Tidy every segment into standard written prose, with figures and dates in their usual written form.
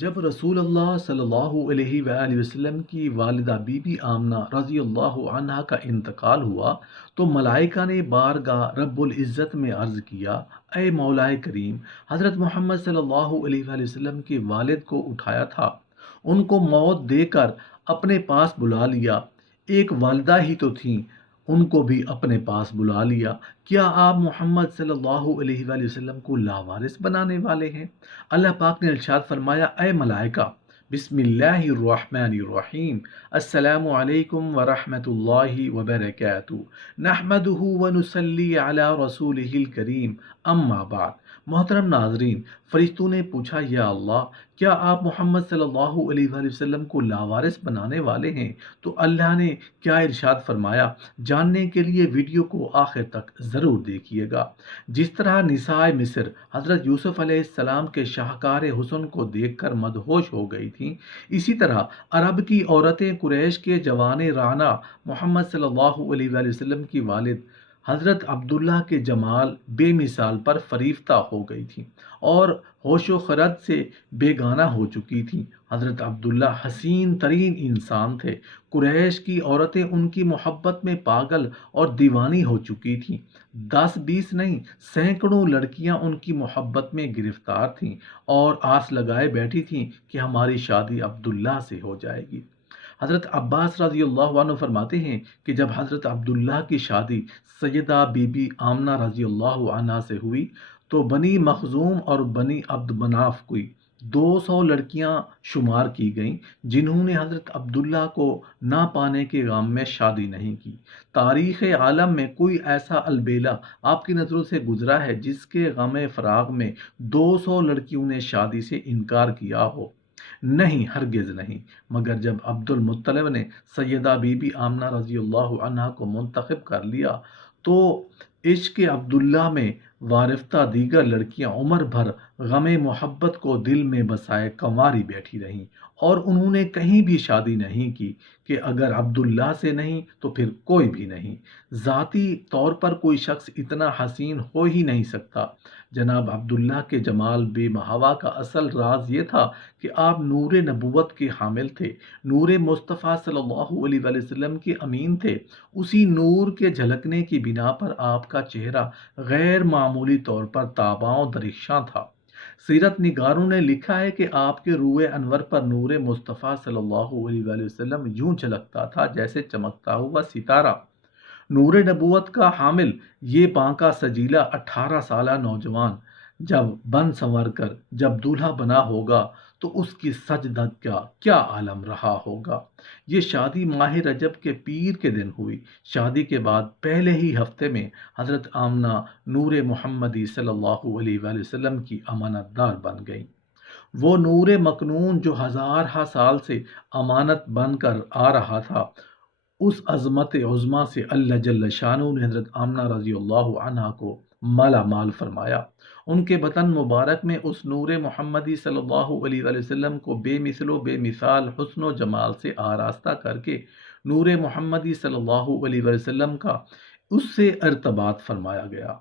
جب رسول اللہ صلی اللہ علیہ وآلہ وسلم کی والدہ بی بی آمنہ رضی اللہ عنہا کا انتقال ہوا تو ملائکہ نے بارگاہ رب العزت میں عرض کیا، اے مولا کریم، حضرت محمد صلی اللہ علیہ وآلہ وسلم کے والد کو اٹھایا تھا، ان کو موت دے کر اپنے پاس بلا لیا، ایک والدہ ہی تو تھیں، ان کو بھی اپنے پاس بلا لیا، کیا آپ محمد صلی اللہ علیہ وآلہ وسلم کو لاوارث بنانے والے ہیں؟ اللہ پاک نے ارشاد فرمایا، اے ملائکہ، بسم اللہ الرحمن الرحیم، السلام علیکم ورحمۃ اللہ وبرکاتہ، نحمدہ ونصلی علی رسولہ الکریم، اما بعد۔ محترم ناظرین، فرشتوں نے پوچھا، یا اللہ، کیا آپ محمد صلی اللہ علیہ وآلہ وسلم کو لاوارث بنانے والے ہیں؟ تو اللہ نے کیا ارشاد فرمایا، جاننے کے لیے ویڈیو کو آخر تک ضرور دیکھیے گا۔ جس طرح نساء مصر حضرت یوسف علیہ السلام کے شاہکار حسن کو دیکھ کر مدہوش ہو گئی تھیں، اسی طرح عرب کی عورتیں قریش کے جوان رانا محمد صلی اللہ علیہ وآلہ وسلم کی والد حضرت عبداللہ کے جمال بے مثال پر فریفتہ ہو گئی تھیں اور ہوش و خرد سے بیگانہ ہو چکی تھیں۔ حضرت عبداللہ حسین ترین انسان تھے، قریش کی عورتیں ان کی محبت میں پاگل اور دیوانی ہو چکی تھیں، 10 20 نہیں، سینکڑوں لڑکیاں ان کی محبت میں گرفتار تھیں اور آس لگائے بیٹھی تھیں کہ ہماری شادی عبداللہ سے ہو جائے گی۔ حضرت عباس رضی اللہ عنہ فرماتے ہیں کہ جب حضرت عبداللہ کی شادی سیدہ بی بی آمنہ رضی اللہ عنہا سے ہوئی تو بنی مخزوم اور بنی عبد مناف کوئی 200 لڑکیاں شمار کی گئیں جنہوں نے حضرت عبداللہ کو نہ پانے کے غم میں شادی نہیں کی۔ تاریخ عالم میں کوئی ایسا البیلا آپ کی نظروں سے گزرا ہے جس کے غم فراق میں 200 لڑکیوں نے شادی سے انکار کیا ہو؟ نہیں، ہرگز نہیں۔ مگر جب عبد المطلب نے سیدہ بی بی آمنہ رضی اللہ عنہا کو منتخب کر لیا تو عشق عبداللہ میں وارفتہ دیگر لڑکیاں عمر بھر غم محبت کو دل میں بسائے کنواری بیٹھی رہیں اور انہوں نے کہیں بھی شادی نہیں کی کہ اگر عبداللہ سے نہیں تو پھر کوئی بھی نہیں۔ ذاتی طور پر کوئی شخص اتنا حسین ہو ہی نہیں سکتا۔ جناب عبداللہ کے جمال بے محابا کا اصل راز یہ تھا کہ آپ نور نبوت کے حامل تھے، نور مصطفیٰ صلی اللہ علیہ وآلہ وسلم کے امین تھے۔ اسی نور کے جھلکنے کی بنا پر آپ کا چہرہ غیر معمولی طور پر تاباں و درخشاں تھا۔ سیرت نگاروں نے لکھا ہے کہ آپ کے روئے انور پر نور مصطفیٰ صلی اللہ علیہ وآلہ وسلم یوں جھلکتا تھا جیسے چمکتا ہوا ستارہ۔ نور نبوت کا حامل یہ بانکا سجیلا 18 سالہ نوجوان جب بن سنور کر جب دولہا بنا ہوگا تو اس کی سجدہ کا کیا عالم رہا ہوگا۔ یہ شادی ماہ رجب کے پیر کے دن ہوئی۔ شادی کے بعد پہلے ہی ہفتے میں حضرت آمنہ نور محمدی صلی اللہ علیہ وآلہ وسلم کی امانت دار بن گئیں۔ وہ نور مکنون جو ہزارہ سال سے امانت بن کر آ رہا تھا، اس عظمت عظمیٰ سے اللہ جل شانہ نے حضرت آمنہ رضی اللہ عنہا کو مالا مال فرمایا۔ ان کے بطن مبارک میں اس نور محمدی صلی اللہ علیہ وآلہ وسلم کو بے مثل و بے مثال حسن و جمال سے آراستہ کر کے نور محمدی صلی اللہ علیہ وآلہ وسلم کا اس سے ارتباط فرمایا گیا۔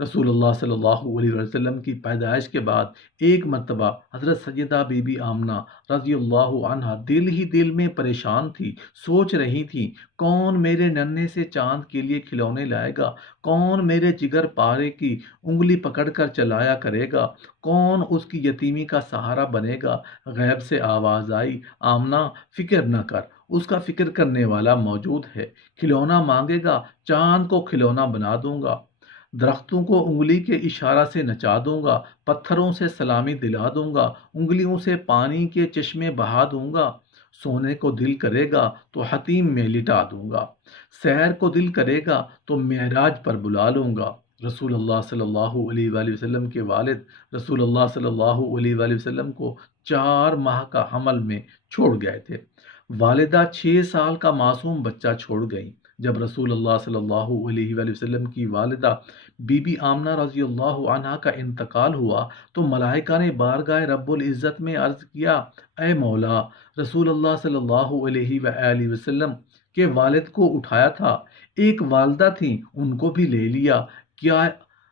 رسول اللہ صلی اللہ علیہ وسلم کی پیدائش کے بعد ایک مرتبہ حضرت سیدہ بی بی آمنہ رضی اللہ عنہا دل ہی دل میں پریشان تھی، سوچ رہی تھی، کون میرے ننھے سے چاند کے لیے کھلونے لائے گا؟ کون میرے جگر پارے کی انگلی پکڑ کر چلایا کرے گا؟ کون اس کی یتیمی کا سہارا بنے گا؟ غیب سے آواز آئی، آمنہ، فکر نہ کر، اس کا فکر کرنے والا موجود ہے، کھلونا مانگے گا، چاند کو کھلونا بنا دوں گا، درختوں کو انگلی کے اشارہ سے نچا دوں گا، پتھروں سے سلامی دلا دوں گا، انگلیوں سے پانی کے چشمے بہا دوں گا، سونے کو دل کرے گا تو حتیم میں لٹا دوں گا، سیر کو دل کرے گا تو معراج پر بلا لوں گا۔ رسول اللہ صلی اللہ علیہ وآلہ وسلم کے والد رسول اللہ صلی اللہ علیہ وآلہ وسلم کو 4 ماہ کا حمل میں چھوڑ گئے تھے۔ والدہ 6 سال کا معصوم بچہ چھوڑ گئیں۔ جب رسول اللہ صلی اللہ علیہ وآلہ وسلم کی والدہ بی بی آمنہ رضی اللہ عنہا کا انتقال ہوا تو ملائکہ نے بارگاہ رب العزت میں عرض کیا، اے مولا، رسول اللہ صلی اللہ علیہ وآلہ وسلم کے والد کو اٹھایا تھا، ایک والدہ تھیں، ان کو بھی لے لیا، کیا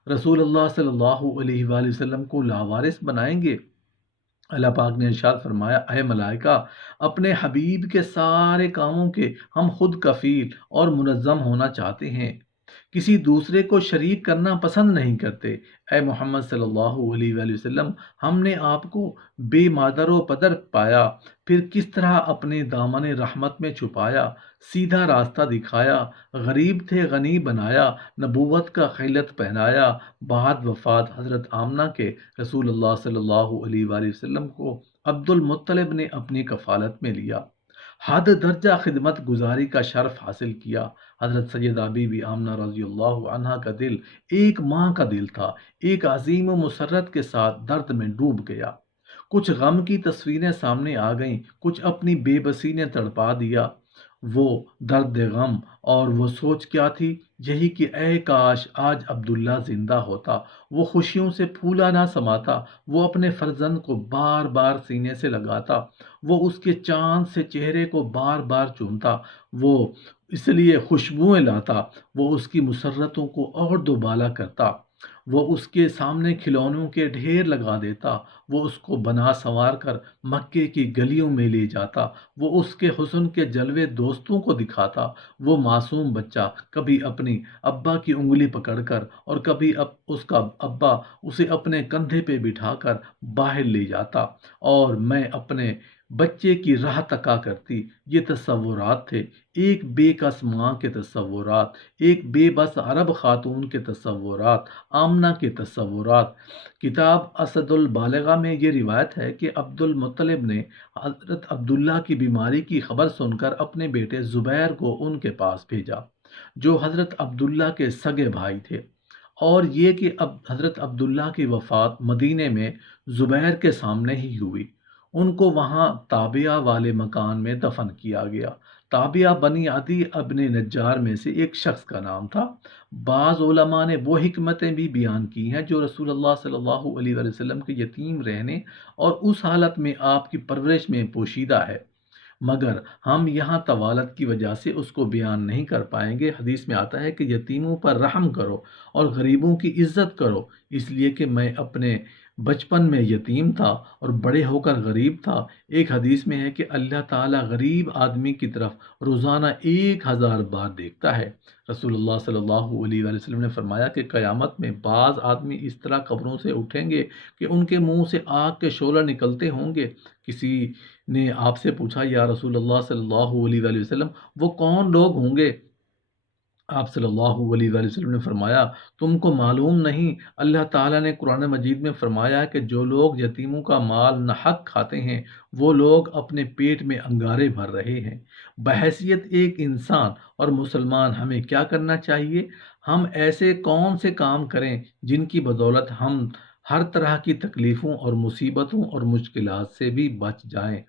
رسول اللہ صلی اللہ علیہ وآلہ وسلم کو لاوارث بنائیں گے؟ اللہ پاک نے ارشاد فرمایا، اے ملائکہ، اپنے حبیب کے سارے کاموں کے ہم خود کفیل اور منظم ہونا چاہتے ہیں، کسی دوسرے کو شریک کرنا پسند نہیں کرتے۔ اے محمد صلی اللہ علیہ وآلہ وسلم، ہم نے آپ کو بے مادر و پدر پایا، پھر کس طرح اپنے دامن رحمت میں چھپایا، سیدھا راستہ دکھایا، غریب تھے غنی بنایا، نبوت کا خلعت پہنایا۔ بعد وفات حضرت آمنہ کے رسول اللہ صلی اللہ علیہ وآلہ وسلم کو عبد المطلب نے اپنی کفالت میں لیا، حد درجہ خدمت گزاری کا شرف حاصل کیا۔ حضرت سیدہ بی بی آمنہ رضی اللہ عنہا کا دل ایک ماں کا دل تھا، ایک عظیم و مسرت کے ساتھ درد میں ڈوب گیا۔ کچھ غم کی تصویریں سامنے آ گئیں، کچھ اپنی بے بسی نے تڑپا دیا۔ وہ درد غم اور وہ سوچ کیا تھی؟ یہی کہ اے کاش آج عبداللہ زندہ ہوتا، وہ خوشیوں سے پھولا نہ سماتا، وہ اپنے فرزند کو بار بار سینے سے لگاتا، وہ اس کے چاند سے چہرے کو بار بار چومتا، وہ اس لیے خوشبوئیں لاتا، وہ اس کی مسرتوں کو اور دوبالا کرتا، وہ اس کے سامنے کھلونوں کے ڈھیر لگا دیتا، وہ اس کو بنا سنوار کر مکے کی گلیوں میں لے جاتا، وہ اس کے حسن کے جلوے دوستوں کو دکھاتا، وہ معصوم بچہ کبھی اپنی ابا کی انگلی پکڑ کر اور کبھی اس کا ابا اسے اپنے کندھے پہ بٹھا کر باہر لے جاتا، اور میں اپنے بچے کی راہ تکا کرتی۔ یہ تصورات تھے، ایک بے کس ماں کے تصورات، ایک بے بس عرب خاتون کے تصورات، آمنہ کے تصورات۔ کتاب اسد البالغہ میں یہ روایت ہے کہ عبد المطلب نے حضرت عبداللہ کی بیماری کی خبر سن کر اپنے بیٹے زبیر کو ان کے پاس بھیجا، جو حضرت عبداللہ کے سگے بھائی تھے، اور یہ کہ اب حضرت عبداللہ کی وفات مدینے میں زبیر کے سامنے ہی ہوئی۔ ان کو وہاں تابعہ والے مکان میں دفن کیا گیا۔ تابعہ بنی عدی ابن نجار میں سے ایک شخص کا نام تھا۔ بعض علماء نے وہ حکمتیں بھی بیان کی ہیں جو رسول اللہ صلی اللہ علیہ وآلہ وسلم کے یتیم رہنے اور اس حالت میں آپ کی پرورش میں پوشیدہ ہے، مگر ہم یہاں طوالت کی وجہ سے اس کو بیان نہیں کر پائیں گے۔ حدیث میں آتا ہے کہ یتیموں پر رحم کرو اور غریبوں کی عزت کرو، اس لیے کہ میں اپنے بچپن میں یتیم تھا اور بڑے ہو کر غریب تھا۔ ایک حدیث میں ہے کہ اللہ تعالیٰ غریب آدمی کی طرف روزانہ 1000 بار دیکھتا ہے۔ رسول اللہ صلی اللہ علیہ وآلہ وسلم نے فرمایا کہ قیامت میں بعض آدمی اس طرح قبروں سے اٹھیں گے کہ ان کے منہ سے آگ کے شعلے نکلتے ہوں گے۔ کسی نے آپ سے پوچھا، یا رسول اللہ صلی اللہ علیہ وآلہ وسلم، وہ کون لوگ ہوں گے؟ آپ صلی اللہ علیہ وآلہ وسلم نے فرمایا، تم کو معلوم نہیں؟ اللہ تعالیٰ نے قرآن مجید میں فرمایا ہے کہ جو لوگ یتیموں کا مال ناحق کھاتے ہیں وہ لوگ اپنے پیٹ میں انگارے بھر رہے ہیں۔ بحیثیت ایک انسان اور مسلمان ہمیں کیا کرنا چاہیے؟ ہم ایسے کون سے کام کریں جن کی بدولت ہم ہر طرح کی تکلیفوں اور مصیبتوں اور مشکلات سے بھی بچ جائیں،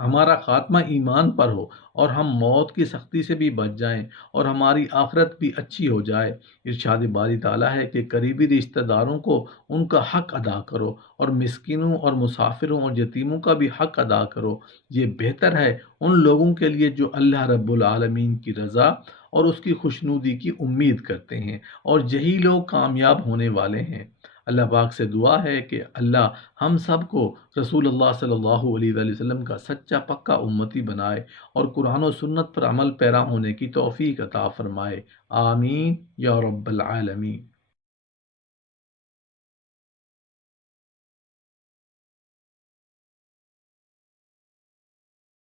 ہمارا خاتمہ ایمان پر ہو، اور ہم موت کی سختی سے بھی بچ جائیں، اور ہماری آخرت بھی اچھی ہو جائے۔ ارشاد باری تعالیٰ ہے کہ قریبی رشتہ داروں کو ان کا حق ادا کرو، اور مسکینوں اور مسافروں اور یتیموں کا بھی حق ادا کرو۔ یہ بہتر ہے ان لوگوں کے لیے جو اللہ رب العالمین کی رضا اور اس کی خوشنودی کی امید کرتے ہیں، اور یہی لوگ کامیاب ہونے والے ہیں۔ اللہ پاک سے دعا ہے کہ اللہ ہم سب کو رسول اللہ صلی اللہ علیہ وآلہ وسلم کا سچا پکا امتی بنائے، اور قرآن و سنت پر عمل پیرا ہونے کی توفیق عطا فرمائے۔ آمین یا رب العالمین۔